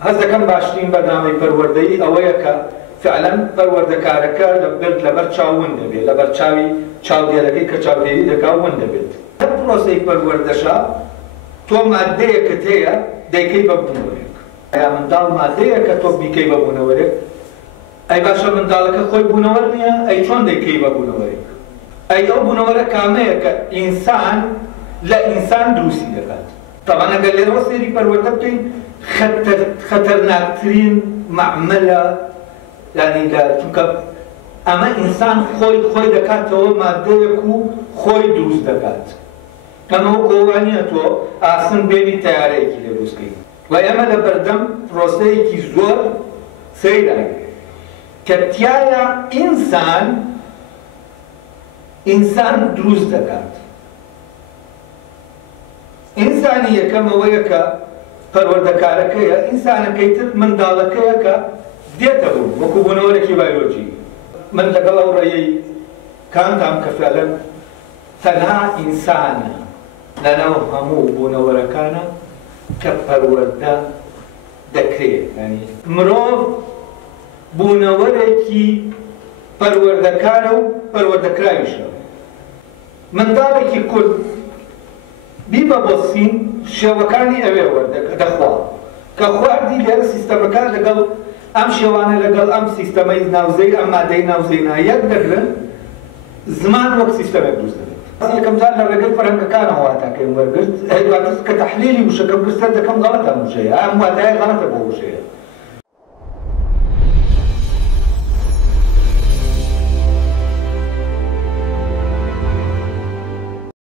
هذا كم باشترين برنامج پروردهی اوه که فعلا پروردکارکه لبر چاون دبی لبر چاودیرکی که چاودیری دکاون دبید. پروسه پروردشا تو ماده کتیه دیکی ببونورک. یا من دال ماده که تو بیکی ببونورک. ای باشا من دال که خوی بونور نیا ای چون دیکی ببونورک. ای او بونورک کامه که انسان لا انسان دروسی دکات. طبعا اگر لروسری پرورده بتین خطرناکترین معامله يعني لا چونکە ئەمە ئینسان خۆی دەکاتەوە مادەیەک و خۆی دروست دەکات. ئەمە وەکوانیە تۆ ئاسن بێنی تەیارەیەکی لێ دروستکەین. و ئێمە لە بەردەم پرۆسەیەکی زۆر سەیران کە تایە ئینسان دروست دەکات. ئینسانی یەکەم ئەوەیە کە پەروەردەکارەکەیە، ئینسانەکەی تر منداڵەکەیە کە دێتە بوو وەکو بوونەوەرێکی بایۆلۆجی. من لەگەڵ ئەو ڕێیەی کانتام کە فعلەن تەنها ئینسانە لەناو هەموو بوونەوەرەکانە کە پەروەردە دەکرێت. مرۆڤ بوونەوەرێکی پەروەردەکارە و پەروەردەکراویشە. منداڵێکی کورد بیبە بۆ سین شێوەکانی ئەوێ دەخوا کە خواردی لێرە سیستەمەکان لەگەڵ ئەم شێوانە لەگەڵ ئەم سیستەمەی ناوزەی ئەم مادەی ناوزەینا یەک دەگرن زمان وەک سیستەمێک دروست دەبێت. یەکەم جار لە ڕێگەی فەرهەنگەکانەوە واتاکەیم وەرگرت دواتر کە تەحلیلی وشەکەم کرد سەر دەکەم غەڵەتە ئەم وشەیە ئەم واتایە غەڵەتە بۆ وشەیە.